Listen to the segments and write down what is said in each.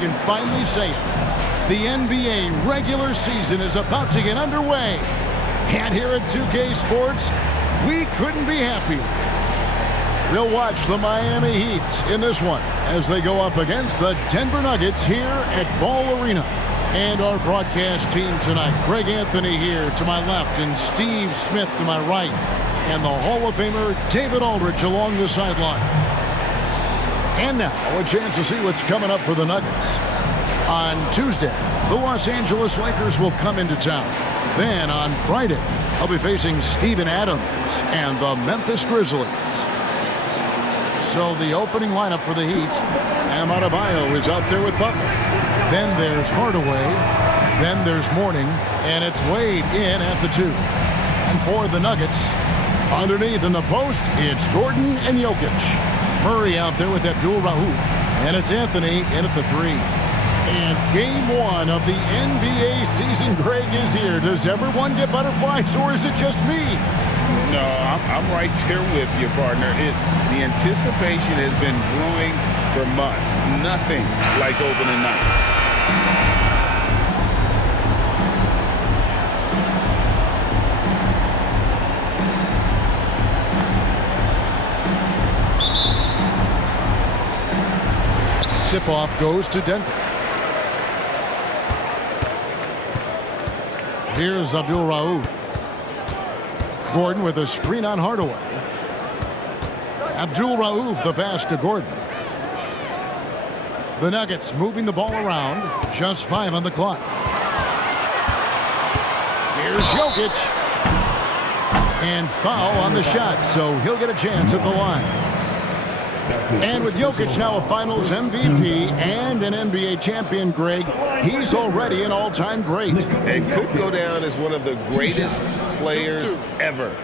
can finally say it. The NBA regular season is about to get underway. And here at 2K Sports, we couldn't be happier. We'll watch the Miami Heat in this one as they go up against the Denver Nuggets here at Ball Arena. And our broadcast team tonight, Greg Anthony here to my left and Steve Smith to my right. And the Hall of Famer David Aldridge along the sideline. And now a chance to see what's coming up for the Nuggets. On Tuesday, the Los Angeles Lakers will come into town. Then on Friday, they'll be facing Steven Adams and the Memphis Grizzlies. So the opening lineup for the Heat, Bam Adebayo is out there with Butler. Then there's Hardaway. Then there's Mourning. And it's Wade in at the 2. And for the Nuggets, underneath in the post, it's Gordon and Jokic. Murray out there with Abdul Rauf. And it's Anthony in at the 3. And game 1 of the NBA season, Greg, is here. Does everyone get butterflies, or is it just me? No, I'm right there with you, partner. The anticipation has been brewing for months. Nothing like opening night. Tip-off goes to Denver. Here's Abdul Rauf. Gordon with a screen on Hardaway. Abdul Rauf, the pass to Gordon. The Nuggets moving the ball around. Just 5 on the clock. Here's Jokic. And foul on the shot, so he'll get a chance at the line. And with Jokic now a Finals MVP and an NBA champion, Greg, he's already an all-time great. And could go down as one of the greatest players ever.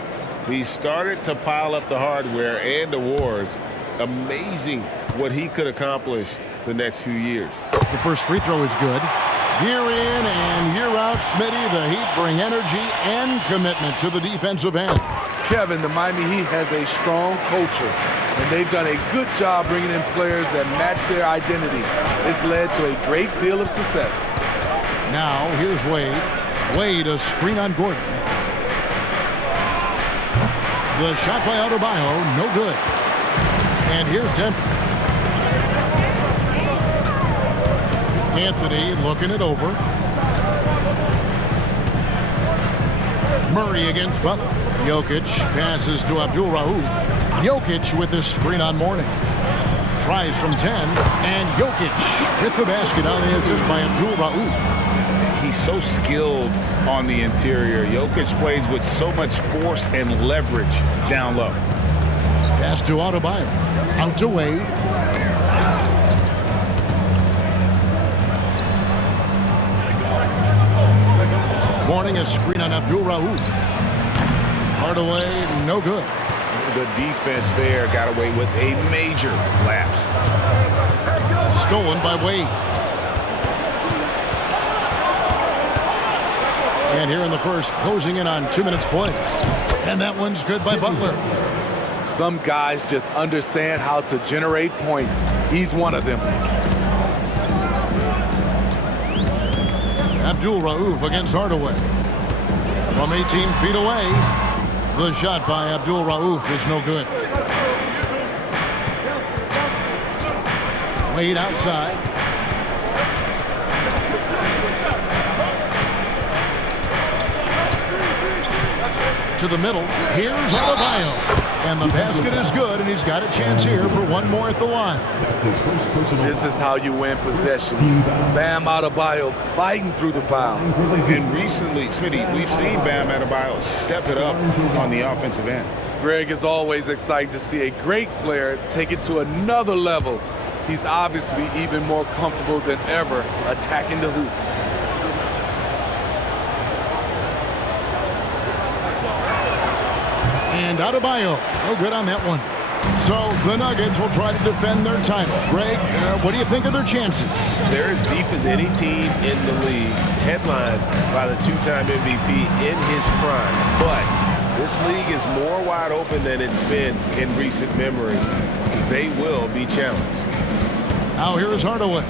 He started to pile up the hardware and awards. Amazing what he could accomplish the next few years. The first free throw is good. Year in and year out, Smitty, the Heat bring energy and commitment to the defensive end. Kevin, the Miami Heat has a strong culture, and they've done a good job bringing in players that match their identity. It's led to a great deal of success. Now, here's Wade. Wade, a screen on Gordon. The shot by Adebayo, no good. And here's Denver. Anthony looking it over. Murray against Butler. Jokic passes to Abdul Rauf. Jokic with the screen on Mourning. Tries from 10, and Jokic with the basket on the assist by Abdul Rauf. He's so skilled on the interior. Jokic plays with so much force and leverage down low. Pass to Adebayo. Out to Wade. Mourning a screen on Abdul Rauf. Hardaway, no good. The defense there got away with a major lapse. Stolen by Wade. And here in the first, closing in on 2 minutes play. And that one's good by Butler. Some guys just understand how to generate points. He's one of them. Abdul Rauf against Hardaway. From 18 feet away. The shot by Abdul Rauf is no good. Wade outside. To the middle. Here's Adebayo. And the basket is good, and he's got a chance here for one more at the line. This is how you win possessions. Bam Adebayo fighting through the foul. And recently, Smitty, we've seen Bam Adebayo step it up on the offensive end. Greg, is always exciting to see a great player take it to another level. He's obviously even more comfortable than ever attacking the hoop. And Adebayo, no good on that one. So the Nuggets will try to defend their title. Greg, what do you think of their chances? They're as deep as any team in the league, headlined by the two-time MVP in his prime. But this league is more wide open than it's been in recent memory. They will be challenged. Now here is Hardaway.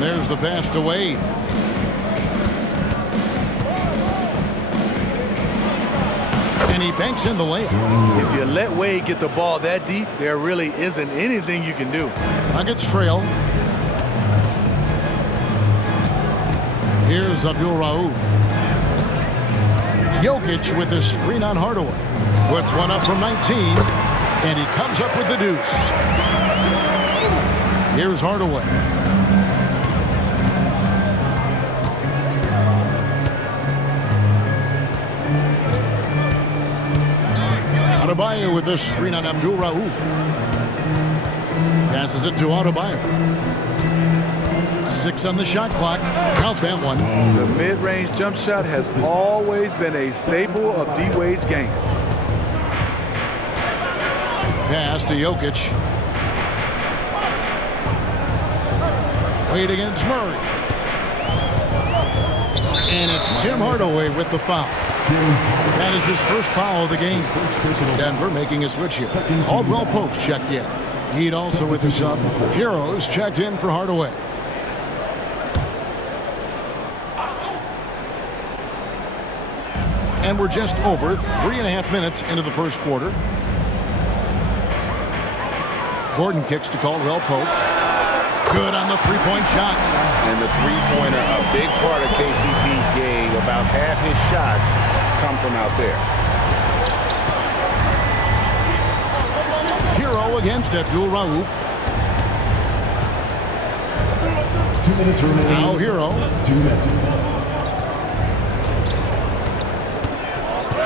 And there's the pass to Wade. And he banks in the layup. If you let Wade get the ball that deep, there really isn't anything you can do. Nuggets trail. Here's Abdul Rauf. Jokic with a screen on Hardaway. Puts one up from 19, and he comes up with the deuce. Here's Hardaway. Adebayo with this screen on Abdul Rauf. Passes it to Adebayo. 6 on the shot clock. Count that one. The mid-range jump shot has always been a staple of D-Wade's game. Pass to Jokic. Wade against Murray. And it's Tim Hardaway with the foul. That is his first foul of the game. Denver making a switch here. Caldwell Pope checked in. Heat also with the sub. Heroes checked in for Hardaway. And we're just over 3.5 minutes into the first quarter. Gordon kicks to Caldwell Pope. Good on the three-point shot. And the three-pointer, a big part of KCP's game. About half his shots come from out there. Hero against Abdul Rauf. 2 minutes remaining. Now Hero. 2 minutes.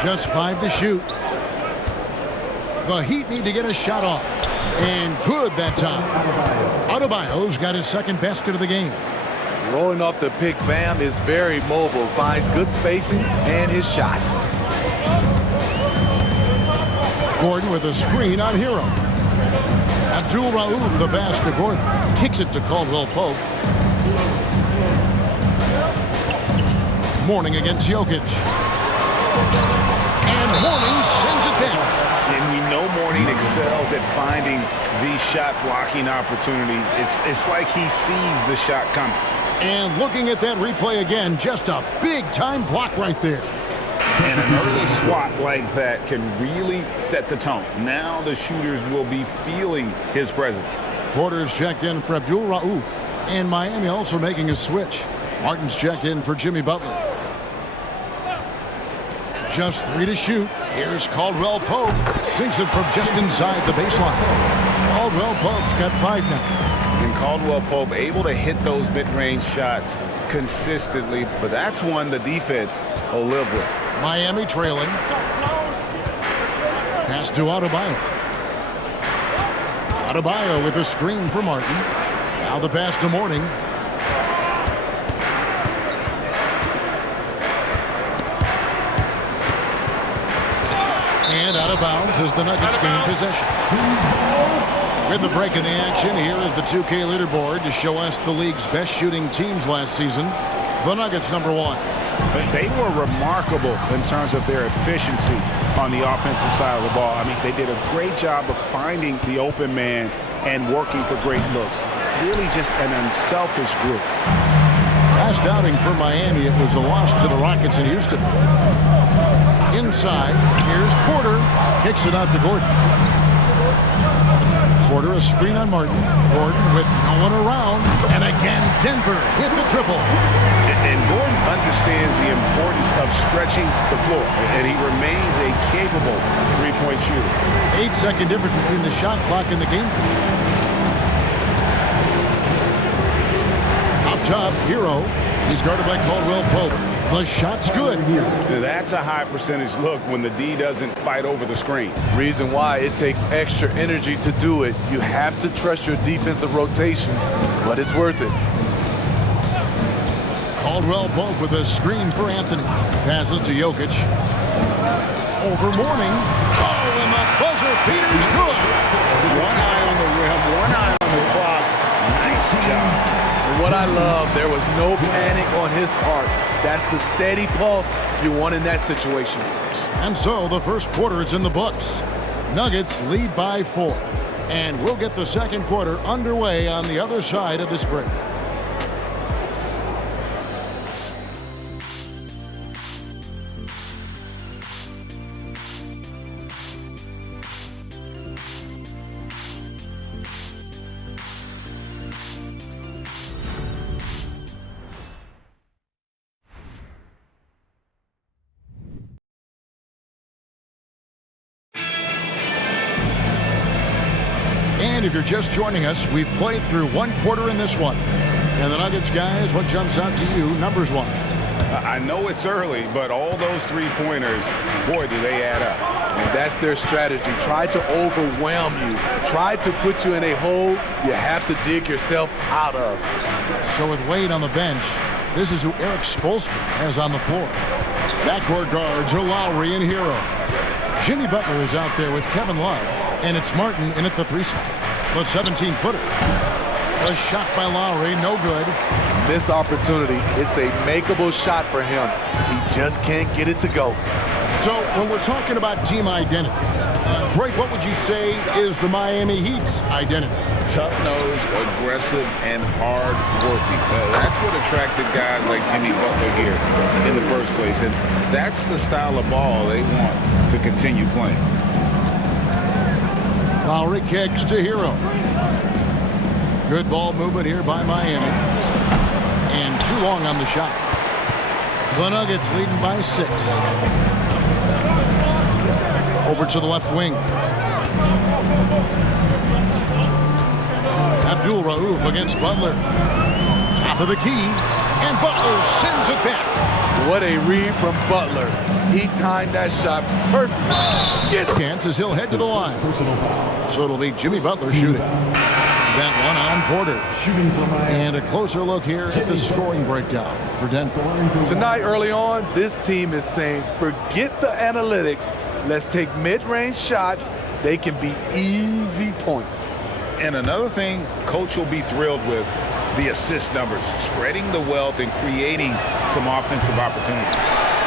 Just 5 to shoot. The Heat need to get a shot off. And good that time. Adebayo's got his second basket of the game. Rolling off the pick, Bam is very mobile, finds good spacing and his shot. Gordon with a screen on Hero. Abdul Rauf the pass to Gordon. Kicks it to Caldwell Pope. Mourning against Jokic. And Mourning sends it down. And we know Mourning excels at finding these shot blocking opportunities. It's like he sees the shot coming. And looking at that replay again, just a big-time block right there. And an early swat like that can really set the tone. Now the shooters will be feeling his presence. Porter's checked in for Abdul Rauf. And Miami also making a switch. Martin's checked in for Jimmy Butler. Just 3 to shoot. Here's Caldwell Pope. Sinks it from just inside the baseline. Caldwell Pope's got 5 now. And Caldwell Pope able to hit those mid-range shots consistently, but that's one the defense will live with. Miami trailing. Pass to Adebayo. Adebayo with a screen for Martin. Now the pass to Mourning. And out of bounds as the Nuggets gain possession. With the break in the action, here is the 2K leaderboard to show us the league's best shooting teams last season. The Nuggets #1. They were remarkable in terms of their efficiency on the offensive side of the ball. I mean, they did a great job of finding the open man and working for great looks. Really just an unselfish group. Last outing for Miami, it was a loss to the Rockets in Houston. Inside, here's Porter. Kicks it out to Gordon. Porter, a screen on Martin. Gordon with no one around. And again, Denver with the triple. And Gordon understands the importance of stretching the floor. And he remains a capable three-point shooter. 8-second difference between the shot clock and the game clock. Up top, Hero. He's guarded by Caldwell Pope. The shot's good. Now that's a high percentage look when the D doesn't fight over the screen. Reason why it takes extra energy to do it. You have to trust your defensive rotations, but it's worth it. Caldwell Pope with a screen for Anthony. Passes to Jokic. Over Mourning. Oh, and the buzzer beater's good. One eye on the rim, one eye on the clock. Nice job. And what I love, there was no panic on his part. That's the steady pulse you want in that situation. And so the first quarter is in the books. Nuggets lead by 4. And we'll get the second quarter underway on the other side of this break. And if you're just joining us, we've played through one quarter in this one. And the Nuggets, guys, what jumps out to you numbers-wise? I know it's early, but all those three-pointers, boy, do they add up. And that's their strategy. Try to overwhelm you. Try to put you in a hole you have to dig yourself out of. So with Wade on the bench, this is who Eric Spoelstra has on the floor. Backcourt guards are Lowry and Hero. Jimmy Butler is out there with Kevin Love, and it's Martin in at the 3 spot. The 17-footer. A shot by Lowry, no good. Missed opportunity. It's a makeable shot for him. He just can't get it to go. So when we're talking about team identities, Greg, what would you say is the Miami Heat's identity? Tough-nosed, aggressive, and hard-working. That's what attracted guys like Jimmy Butler here in the first place. And that's the style of ball they want to continue playing. Lowry kicks to Hero. Good ball movement here by Miami. And too long on the shot. The Nuggets leading by 6. Over to the left wing. Abdul Rauf against Butler. Top of the key. And Butler sends it back. What a read from Butler. He timed that shot perfectly. Chance as he'll head to the line. So it'll be Jimmy Butler shooting. That one on Porter. And a closer look here at the scoring breakdown for Denver. Tonight, early on, this team is saying, forget the analytics. Let's take mid-range shots. They can be easy points. And another thing Coach will be thrilled with, the assist numbers, spreading the wealth and creating some offensive opportunities.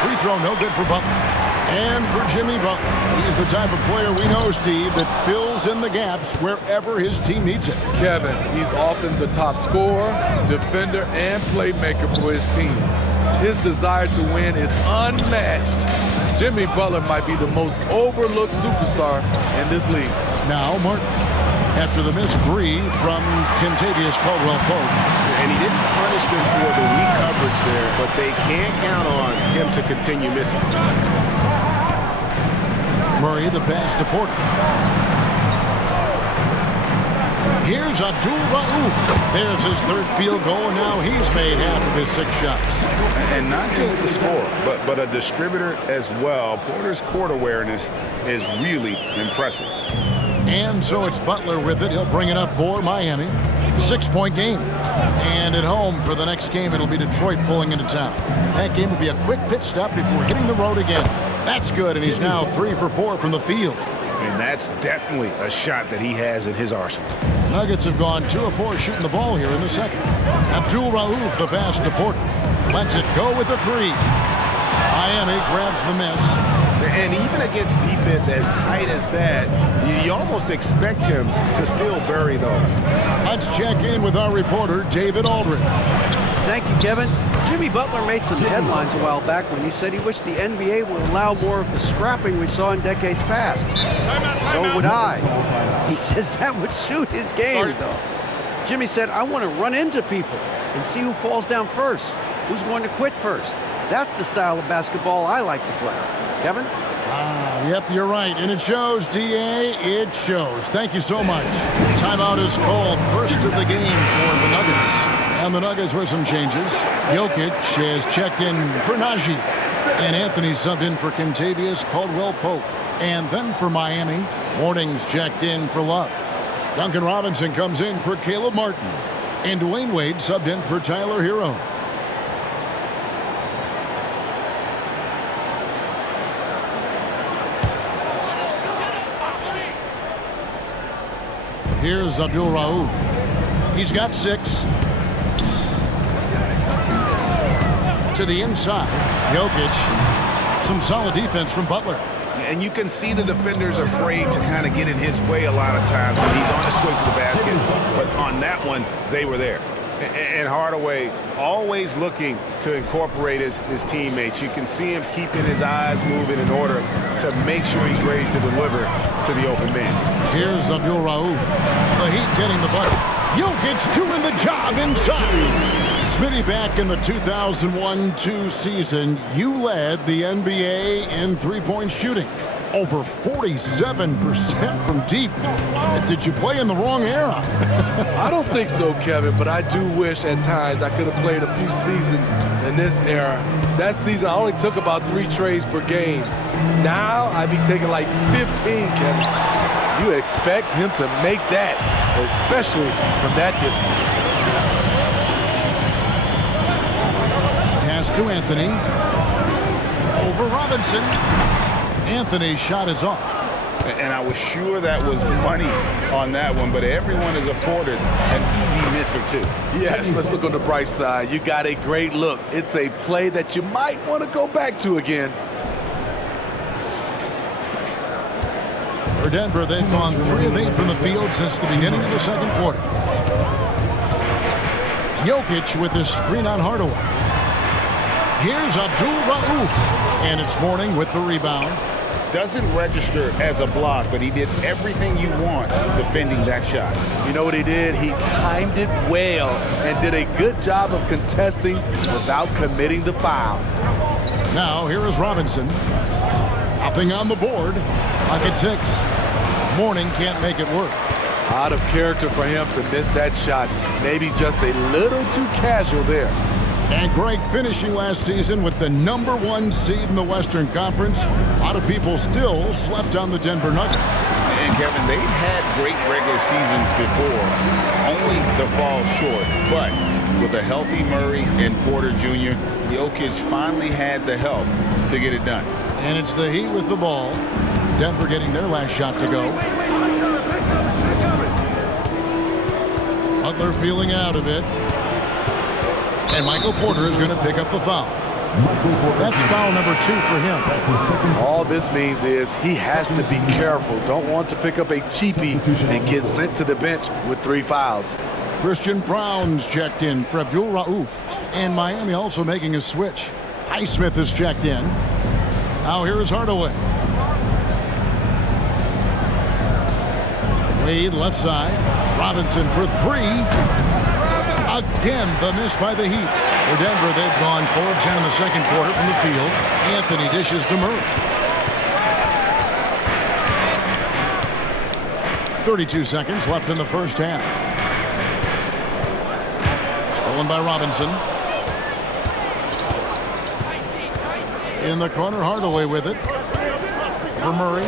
Free throw no good for Butler. And for Jimmy Butler, he's the type of player we know, Steve, that fills in the gaps wherever his team needs it. Kevin, he's often the top scorer, defender, and playmaker for his team. His desire to win is unmatched. Jimmy Butler might be the most overlooked superstar in this league. Now Martin, after the missed 3 from Kentavious Caldwell-Pope. And he didn't punish them for the weak coverage there, but they can't count on him to continue missing. Murray, the pass to Porter. Here's Abdul Rauf. There's his 3rd field goal, and now he's made half of his 6 shots. And not just a scorer, but a distributor as well. Porter's court awareness is really impressive. And so it's Butler with it. He'll bring it up for Miami. 6-point game. And at home for the next game, it'll be Detroit pulling into town. That game will be a quick pit stop before hitting the road again. That's good, and he's now 3 for 4 from the field. And that's definitely a shot that he has in his arsenal. Nuggets have gone 2 of 4 shooting the ball here in the second. Abdul Rauf, the pass to Porter. Lets it go with the 3. Miami grabs the miss. And even against defense as tight as that, you almost expect him to still bury those. Let's check in with our reporter, David Aldridge. Thank you, Kevin. Jimmy Butler made some headlines a while back when he said he wished the NBA would allow more of the scrapping we saw in decades past. So would I. He says that would suit his game, though. Jimmy said, I want to run into people and see who falls down first, who's going to quit first. That's the style of basketball I like to play. Kevin? Yep, you're right. And it shows, D.A. It shows. Thank you so much. Timeout is called. First of the game for the Nuggets. And the Nuggets with some changes. Jokic has checked in for Najee. And Anthony subbed in for Kentavious Caldwell-Pope. And then for Miami, Mornings checked in for Love. Duncan Robinson comes in for Caleb Martin. And Dwayne Wade subbed in for Tyler Hero. Here's Abdul Rauf. He's got 6. To the inside. Jokic. Some solid defense from Butler. And you can see the defenders afraid to kind of get in his way a lot of times when he's on his way to the basket. But on that one, they were there. And Hardaway always looking to incorporate his teammates. You can see him keeping his eyes moving in order to make sure he's ready to deliver to the open man. Here's Abdul Rauf. The Heat getting the bucket. Jokic doing the job inside. Smitty, back in the 2001-2 season, you led the NBA in 3-point shooting. Over 47% from deep. Did you play in the wrong era? I don't think so, Kevin, but I do wish at times I could have played a few seasons in this era. That season, I only took about 3 trades per game. Now, I'd be taking like 15, Kevin. You expect him to make that, especially from that distance. Pass to Anthony. Over Robinson. Anthony's shot is off. And I was sure that was money on that one, but everyone is afforded an easy miss or two. Yes, let's look on the bright side. You got a great look. It's a play that you might want to go back to again. For Denver, they've gone 3 of 8 from the field since the beginning of the second quarter. Jokic with his screen on Hardaway. Here's Abdul-Rauf, and it's Mourning with the rebound. Doesn't register as a block, but he did everything you want defending that shot. You know what he did? He timed it well and did a good job of contesting without committing the foul. Now, here is Robinson. Nothing on the board. Clock at 6. Mourning can't make it work. Out of character for him to miss that shot. Maybe just a little too casual there. And Greg finishing last season with the #1 seed in the Western Conference. A lot of people still slept on the Denver Nuggets. And Kevin, they've had great regular seasons before, only to fall short. But with a healthy Murray and Porter Jr., Jokic finally had the help to get it done. And it's the Heat with the ball. Denver getting their last shot to go. Butler feeling out a bit. And Michael Porter is going to pick up the foul. That's foul number 2 for him. All this means is he has to be careful. Don't want to pick up a cheapie and get sent to the bench with 3 fouls. Christian Brown's checked in for Abdul-Rauf. And Miami also making a switch. Highsmith is checked in. Now here is Hardaway. Wade left side. Robinson for 3. Again, the miss by the Heat. For Denver, they've gone 4 of 10 in the second quarter from the field. Anthony dishes to Murray. 32 seconds left in the first half. Stolen by Robinson. In the corner, Hardaway with it. For Murray.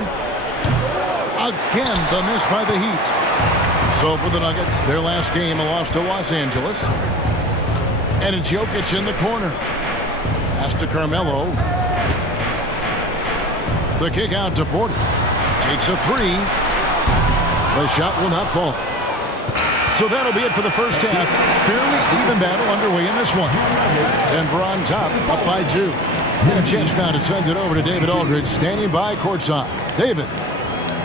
Again, the miss by the Heat. So for the Nuggets, their last game, a loss to Los Angeles. And it's Jokic in the corner. Pass to Carmelo. The kick out to Porter. Takes a 3. The shot will not fall. So that'll be it for the first half. Fairly even battle underway in this one. Denver on top, up by 2. And a chance now to send it over to David Aldridge, standing by courtside. David.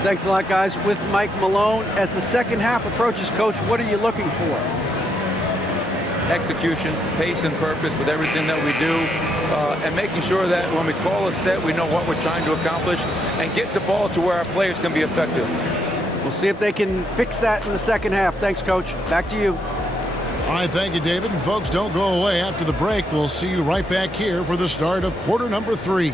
Thanks a lot, guys. With Mike Malone, as the second half approaches, Coach, what are you looking for? Execution, pace and purpose with everything that we do, and making sure that when we call a set, we know what we're trying to accomplish and get the ball to where our players can be effective. We'll see if they can fix that in the second half. Thanks, Coach. Back to you. All right, thank you, David. And folks, don't go away. After the break, we'll see you right back here for the start of quarter number 3.